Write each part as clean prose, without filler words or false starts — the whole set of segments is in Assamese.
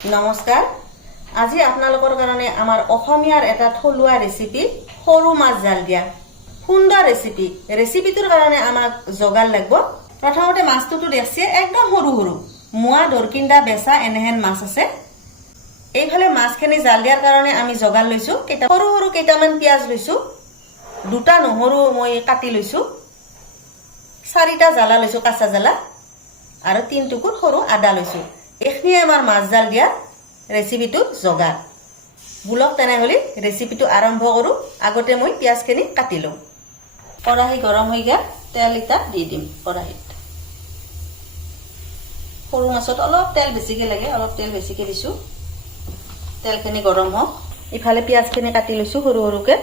নমস্কাৰ আজি আপোনালোকৰ কাৰণে আমাৰ অসমীয়াৰ এটা থলুৱা ৰেচিপি সৰু মাছ জাল দিয়া সুন্দৰ ৰেচিপিটোৰ কাৰণে আমাক যোগাৰ লাগিব প্ৰথমতে মাছটো দেখছে একদম সৰু সৰু মুৱা দৰকিন্দা বেছা এনেহেন মাছ আছে এইফালে মাছখিনি জাল দিয়াৰ কাৰণে আমি যোগাৰ লৈছো সৰু সৰু কেইটামান পিয়াজ লৈছো দুটা নহৰু মই কাটি লৈছো চাৰিটা জালা লৈছো কাঁচা জালা আৰু তিন টুকুৰ সৰু আদা লৈছো এখনি আমাৰ মাছ জাল দিয়া ৰেচিপিটো যোগাৰ বুলক তেনেহলে ৰেচিপিটো আৰম্ভ কৰো আগতে মই পিয়াজখিনি কাটি লম কৰাহি গৰম হৈ গা তেল ইটা দি দিম কৰাহিত সৰু মাছত অলপ তেল বেছিকে লাগে অলপ তেল বেছিকে দিছো তেলখিনি গৰম হওক ইফালে পিয়াজখিনি কাটি লৈছো সৰু সৰুকে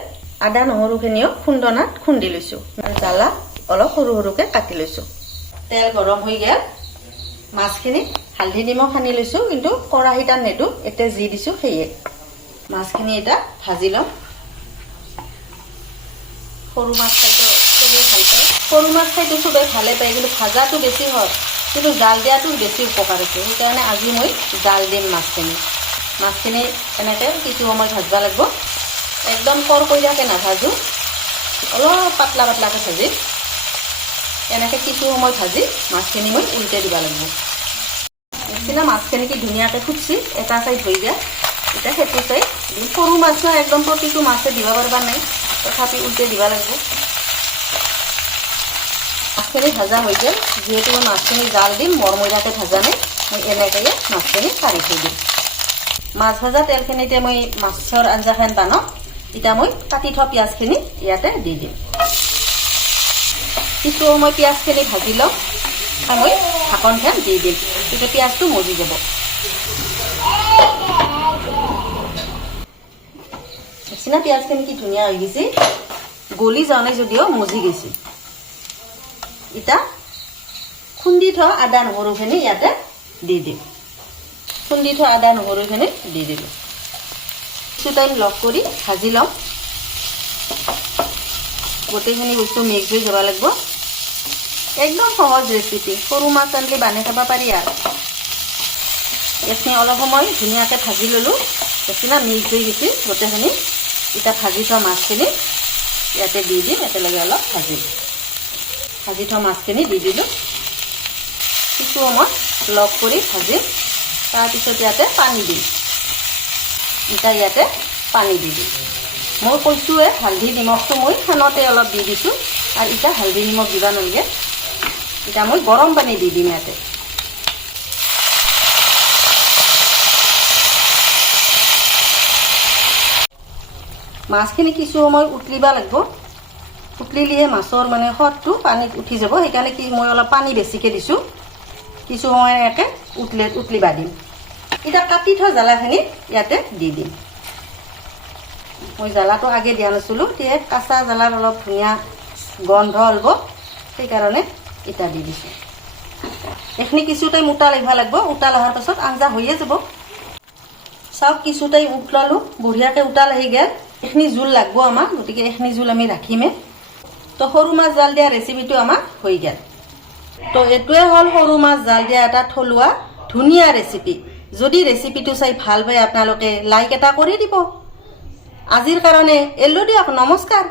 আদা নহৰুখিনিও খুন্দনাত খুন্দি লৈছো আৰু জালা অলপ সৰু সৰুকে কাটি লৈছো তেল গৰম হৈ গেল মাছখিনি হালধি নিমখ সানি লৈছো কিন্তু কৰাহিটা নেদু এতে জি দিছো হেয়ে মাছখিনি এটা ভাজি লম সৰু মাছ খাইতো সবে ভাল পায় সৰু মাছ খাইতো সবে ভালে পায় কিন্তু ভাজাটো বেছি হয় কিন্তু জাল দিয়াটো বেছি উপকাৰ আছে সেইকাৰণে আজি মই জাল দিম মাছখিনি এনেকৈ কিছু সময় ভাজবা লাগিব একদম কৰকৰীয়াকে নাভাজো অলপ পাতলা পাতলাকে ভাজি এনেকৈ কিছু সময় ভাজি মাছখিনি মই উল্টে দিব লাগিব নিচিনা মাছখিনি কি ধুনীয়াকৈ ফুটছি এটা চাইড হৈ যায় এটা সেইটো চাইড সৰু মাছ না একদম প্ৰতিটো মাছে দিব পাৰিবা নাই তথাপি উল্টে দিব লাগিব মাছখিনি ভাজা হৈ গ'ল যিহেতু মই মাছখিনি জাল দিম মৰমৰীয়াকৈ ভাজা নাই মই এনেকৈয়ে মাছখিনি কাঢ়ি থৈ দিম মাছ ভাজা তেলখিনিতে মই মাছৰ আঞ্জাখন বানাম এতিয়া মই কাটি থোৱা পিঁয়াজখিনি ইয়াতে দি দিম কিছু সময় পিঁয়াজখিনি ভাজি লওঁ মই ঢাকনখন দি দিম তেতিয়া পিঁয়াজটো মজি যাব নিচিনা পিঁয়াজখিনি কি ধুনীয়া হৈ গৈছে গলি যোৱা নাই যদিও মজি গৈছে এতিয়া খুন্দি থোৱা আদা নহৰুখিনি ইয়াতে দি দিম খুন্দি থোৱা আদা নহৰুখিনি দি দিলোঁ কিছু টাইম লগ কৰি ভাজি লওঁ গোটেইখিনি বস্তু মিক্স হৈ যাব লাগিব একদম সহজ ৰেচিপি সৰু মাছ আনলি বানাই খাব পাৰি আৰু এইখিনি অলপ সময় ধুনীয়াকৈ ভাজি ল'লোঁ এইখিনি মিক্স হৈ গৈছে গোটেইখিনি এতিয়া ভাজি থোৱা মাছখিনি ইয়াতে দি দিম একেলগে অলপ ভাজি থোৱা মাছখিনি দি দিলোঁ কিছু সময় লগ কৰি ভাজিম তাৰপিছত ইয়াতে পানী দিম এতিয়া ইয়াতে পানী দি দিম মই কৈছোঁৱে হালধি নিমখটো মই খানতে অলপ দি দিছোঁ আৰু এতিয়া হালধি নিমখ দিবা নালাগে এতিয়া মই গৰম পানী দি দিম ইয়াতে মাছখিনি কিছু সময় উতলিবা লাগিব উতলিলেহে মাছৰ মানে সোৱাদটো পানীত উঠি যাব সেইকাৰণে কি মই অলপ পানী বেছিকৈ দিছোঁ কিছু সময় এনেকৈ উতলিবা দিম এতিয়া কাটি থোৱা জ্বালাখিনি ইয়াতে দি দিম মই জ্বালাটো আগে দিয়া নাছিলোঁ তেতিয়া কাঁচা জ্বালাৰ অলপ ধুনীয়া গন্ধ ওলাব সেইকাৰণে এতিয়া দি দিছোঁ এইখিনি কিছু টাইম উতাল আহিব লাগিব উতাল অহাৰ পাছত আঞ্জা হৈয়ে যাব চাওক কিছু টাইম উতলালোঁ বঢ়িয়াকৈ উতাল আহি গ'ল এইখিনি জোল লাগিব আমাক গতিকে এইখিনি জোল আমি ৰাখিমেই তো সৰু মাছ জাল দিয়া ৰেচিপিটো আমাৰ হৈ গ'ল তো এইটোৱে হ'ল সৰু মাছ জাল দিয়া এটা থলুৱা ধুনীয়া ৰেচিপি যদি ৰেচিপিটো চাই ভাল পায় আপোনালোকে লাইক এটা কৰি দিব আজিৰ কাৰণে এল্লো দিয়ক নমস্কাৰ